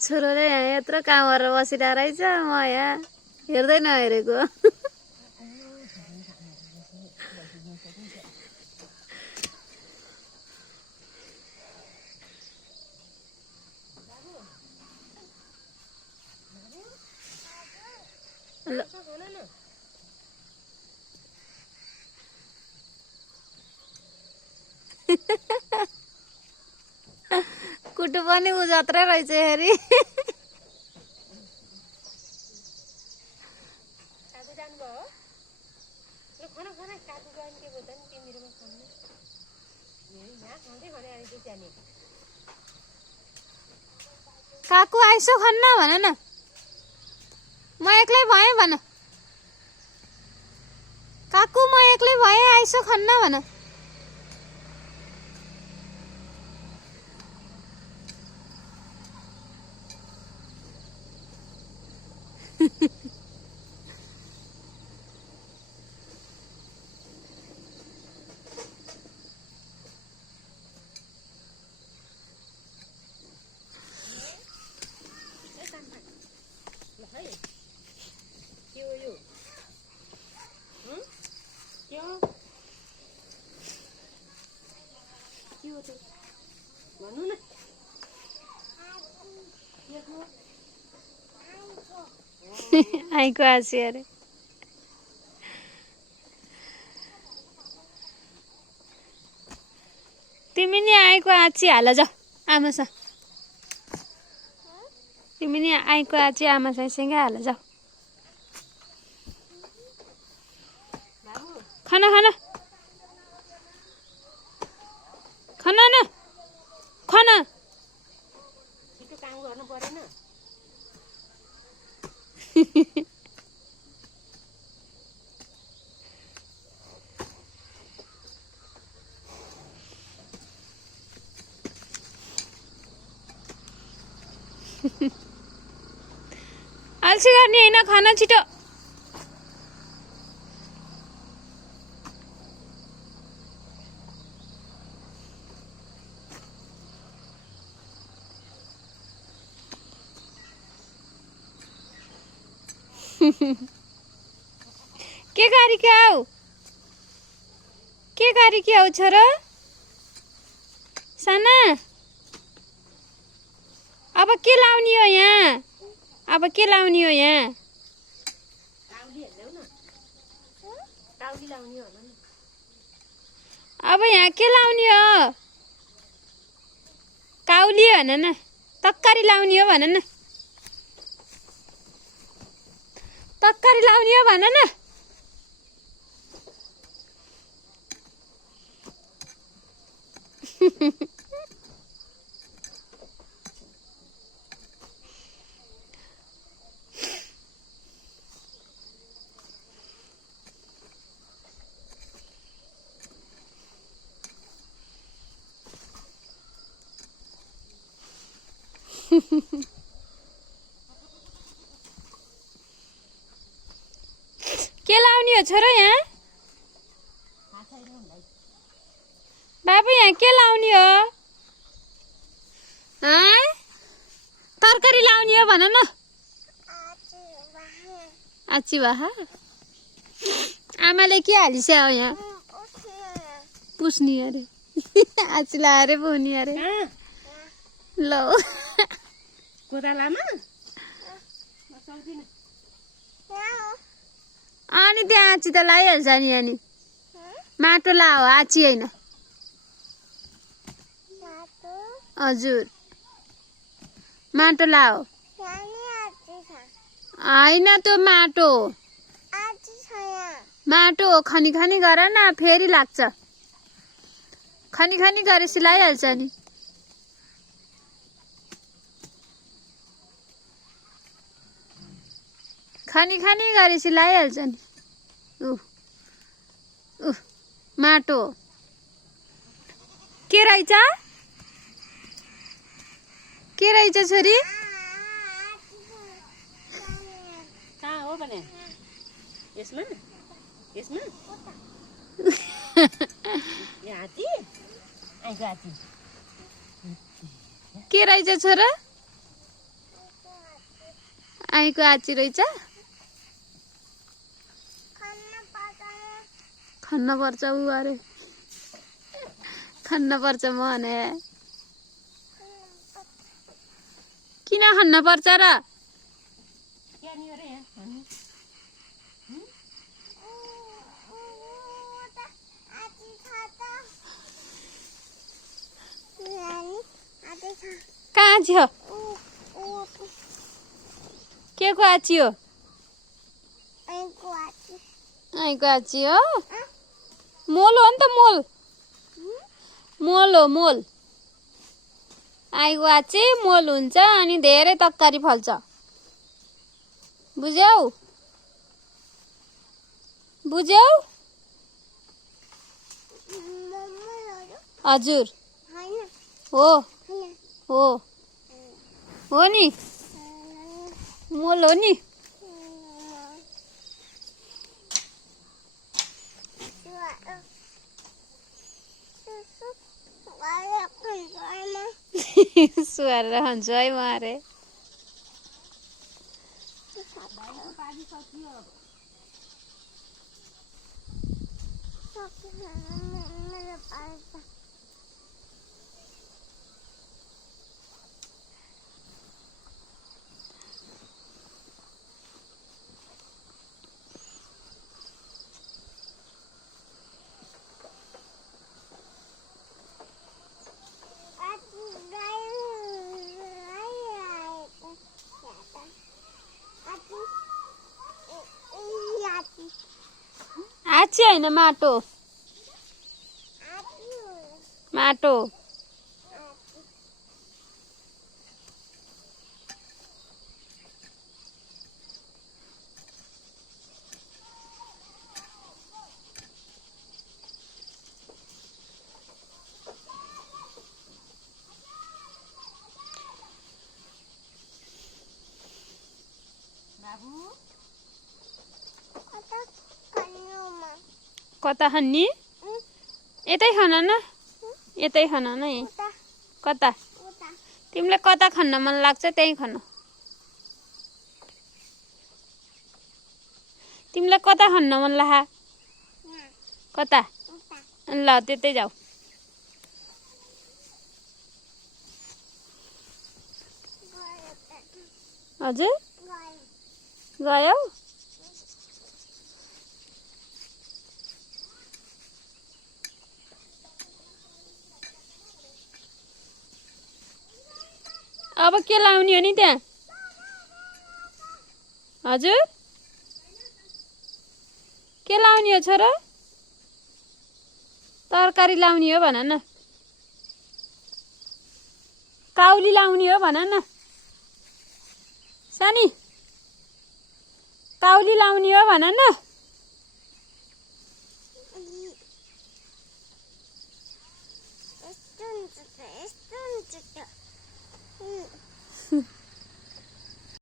छोरोले यहाँ यत्रो काम गरेर बसिरहेको रहेछ म यहाँ हेर्दै नहेरेको कुटु पनि उ जत्रै रहेछ हेरी काकु आइसो खन्न भन न म एक्लै भएँ भन काकु म एक्लै भएँ आइसो खन्न भन आइको आसी अरे तिमी नि आइको आची हाल जा आमासँग तिमी नि आइको आची आमासँगै हाल जा खाना खाना खाना न खाना छिटो काम गर्नु परेन अल्छी गर्ने हैन खाना छिटो के गरी के आऊ छोरो साना अब के लाउने हो यहाँ अब के लाउने हो यहाँ अब यहाँ के लाउने हो काउली भन न तक्कारी लाउने हो भन न तक्कारी लाउने हो भन न के लाउने हो छोरो यहाँ बाबु यहाँ के लाउने हो तरकारी लाउने हो भन न आची वाहा आमाले के हालिस्या हो यहाँ पुस्नी अरे आची लाएर पुग्ने अरे ल कोदालामा अनि त्यहाँ आची त लाइहाल्छ नि अनि माटो लाओ आची होइन हजुर माटो लाओ होइन त्यो माटो माटो खनी खनी गर न फेरि लाग्छ खनी खनी गरेपछि लाइहाल्छ नि खनी खनी गरेपछि लाइहाल्छ नि माटो के रहेछ छोरी कहाँ हो भने यसमा यसमा यहाँ हात्ती आइको हात्ती के रहेछ छोरा? आईको आची रहेछ। खन्न पर्छ उ अरे खन्न पर्छ भने किन खन्न पर्छ र? कहाँ छ? के को आची हो? आईको आची हो? मोल हो नि त मोल। मोल हो मोल। आईको आची मोल हुन्छ अनि धेरै तरकारी फल्छ। बुझ्यौ? बुझ्यौ? हजुर हो हो हो नि मोल हो नि। सुहारेर खान्छु है म अरे। आची होइन माटो माटो। कता खान्नी? यतै खान न यतै खान न। कता तिमीलाई कता खन्न मन लाग्छ त्यही खान। तिमीलाई कता खन्न मन लाग्छ? कता? ल त्यतै जाऊ। हजुर गयौ? अब के लाउने हो नि त्यहाँ? हजुर के लाउने हो छोरा? तरकारी लाउने हो भन न। काउली लाउने हो भन न। सानी काउली लाउने हो भन न।